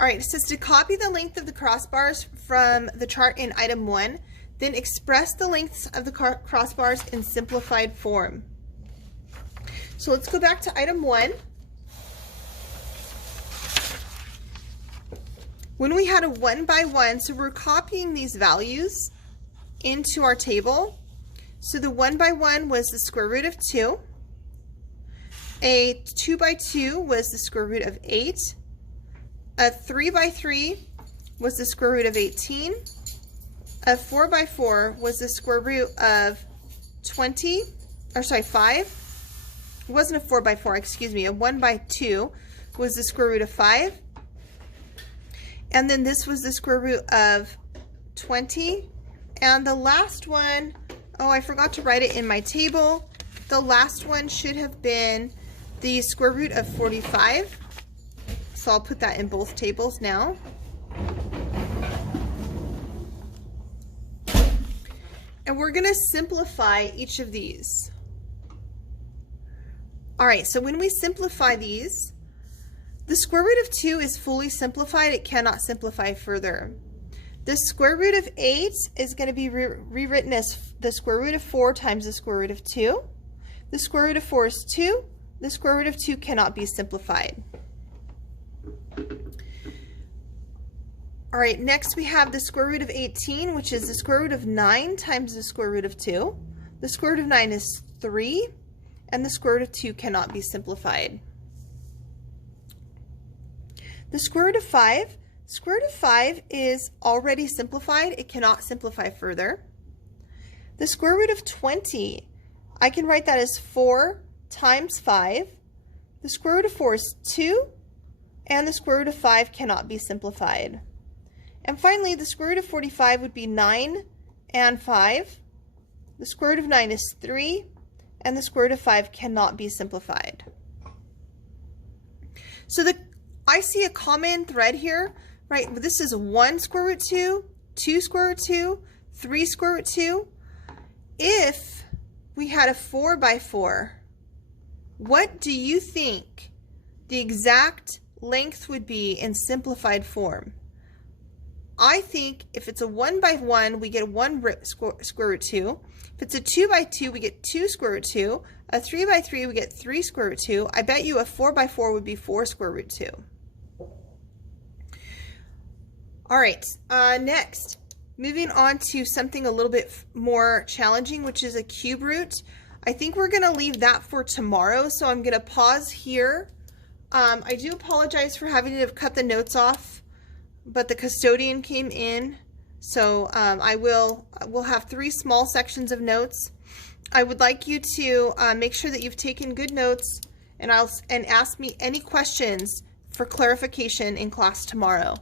All right, it says to copy the length of the crossbars from the chart in item 1, then express the lengths of the crossbars in simplified form. So let's go back to item 1. When we had a 1 by 1, so we're copying these values into our table. So the 1 by 1 was the square root of 2. A 2 by 2 was the square root of 8. A 3 by 3 was the square root of 18. A 4 by 4 was the square root of 5. It wasn't a 4 by 4, excuse me. A 1 by 2 was the square root of 5. And then this was the square root of 20. And the last one, oh, I forgot to write it in my table. The last one should have been the square root of 45. So I'll put that in both tables now. And we're going to simplify each of these. All right, so when we simplify these, the square root of 2 is fully simplified. It cannot simplify further. The square root of 8 is going to be rewritten as the square root of 4 times the square root of 2. The square root of 4 is 2. The square root of 2 cannot be simplified. All right, next we have the square root of 18, which is the square root of 9 times the square root of 2. The square root of 9 is 3, and the square root of 2 cannot be simplified. The square root of 5. Square root of 5 is already simplified. It cannot simplify further. The square root of 20, I can write that as 4 times 5. The square root of 4 is 2, and the square root of 5 cannot be simplified. And finally, the square root of 45 would be 9 and 5. The square root of 9 is 3, and the square root of 5 cannot be simplified. So I see a common thread here, right? This is 1 square root 2, 2 square root 2, 3 square root 2. If we had a 4 by 4, what do you think the exact length would be in simplified form? I think if it's a 1 by 1, we get 1 square root 2. If it's a 2 by 2, we get 2 square root 2. A 3 by 3, we get 3 square root 2. I bet you a 4 by 4 would be 4 square root 2. All right, next, moving on to something a little bit more challenging, which is a cube root. I think we're going to leave that for tomorrow, so I'm going to pause here. I do apologize for having to cut the notes off, but the custodian came in, so we'll have 3 small sections of notes. I would like you to make sure that you've taken good notes and ask me any questions for clarification in class tomorrow.